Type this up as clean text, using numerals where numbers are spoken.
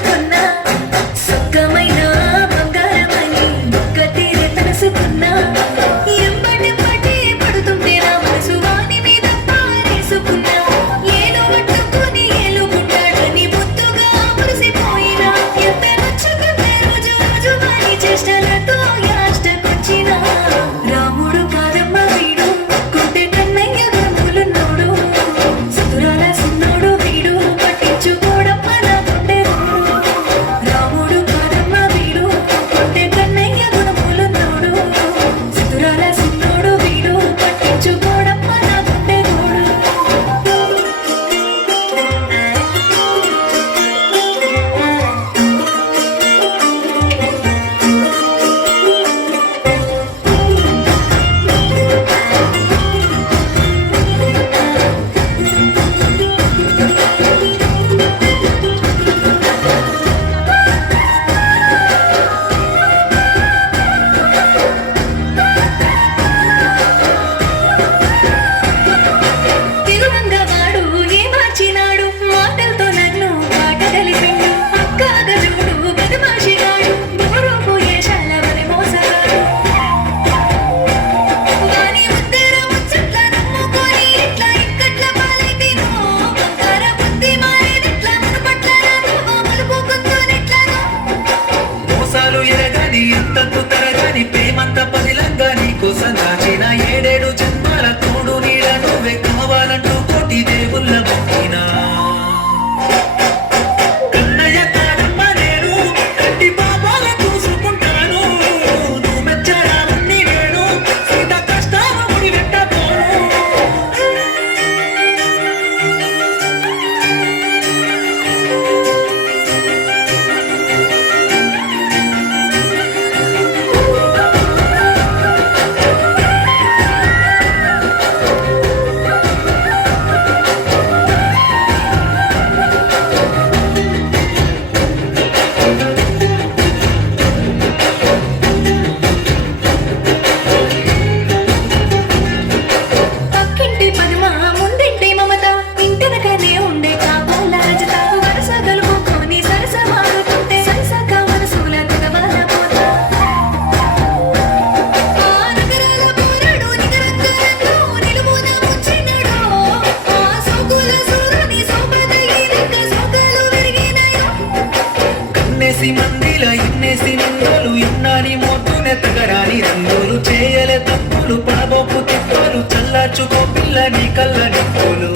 తెలుసుకున్నా సుఖమైన బంగారమని ఒక్క తీరే తెలుసుకున్నా ఎంబటెంబటే పడుతుంటే నా మనసు వాని మీద పారేసుకున్నా ఏదో పట్టుకుని ఏలుకుంటాడని ముద్దుగా మురిసిపోయినా ఎంత నచ్చుకుంటే రోజు రోజు వాని చేష్టలతో యాష్టకొచ్చినా రాముడు కాదమ్మ వీడు కుంటే కన్నయ్య గుణములున్నోడు సుతురాల సున్నోడు వీడు పట్టించుకోడమ్మ నా గుండెను రాముడు కాదమ్మ వీడు కుంటే కన్నయ్య గుణములున్నోడు సుతురాల సున్నోడు వీడు పట్టించుకోడమ్మ నా గుండెను తిరుమంగవాడు ఏ మార్చినాడు మాటలతో నన్ను పాట కలిపిండు అక్కాగ చూడు బదమాషిగాడు బుర్రపు ఏషాల వలె మోసగాడు వాని ఉత్తర ముచ్చట్ల నమ్ముకొని ఇట్లా ఇక్కట్ల పాలైతేనో బంగార బుద్ధి మారేదెట్లా మునుపట్ల నాతో మలుపుకుందోనెట్లనో మోసాలు ఎరగాని ఎంతకు తరగాని ప్రేమంత పదిలంగా నీకోసం దాచిన ఏడేడు జన్మాల తోడు నీడ నువ్వే కావాలంటూ కోటి దేవుళ్ళ మొక్కినా కన్నయ్య కాదమ్మ నేను కంటి పాపాల చూసుకుంటాను నువ్వు మెచ్చడాలన్నీ నేను సీత కష్టాల ముడి పెట్టబోను పక్కింటి పద్మ ముందింటి మమత ఇంటెనకనే ఉండే కాపాల రజత వరస గలుపుకొని సరస మారుతుంటే సరసక మనసుల తెగవాల పోతా ఆ నగరాల పోరాడు నిగరంగరంలో నిలువున ముంచినడో ఆ సోకుల సూరని సోపదగినక సోకలు విరిగినయో కన్నేసి మందిల ఇన్నేసి నిందలు ఎన్నాని మోతునే తగరాని రంగులు చేయలే తప్పులు పడబోపు తిప్పలు చల్లార్చుకో పిల్ల నీ కళ్ళ నిప్పులు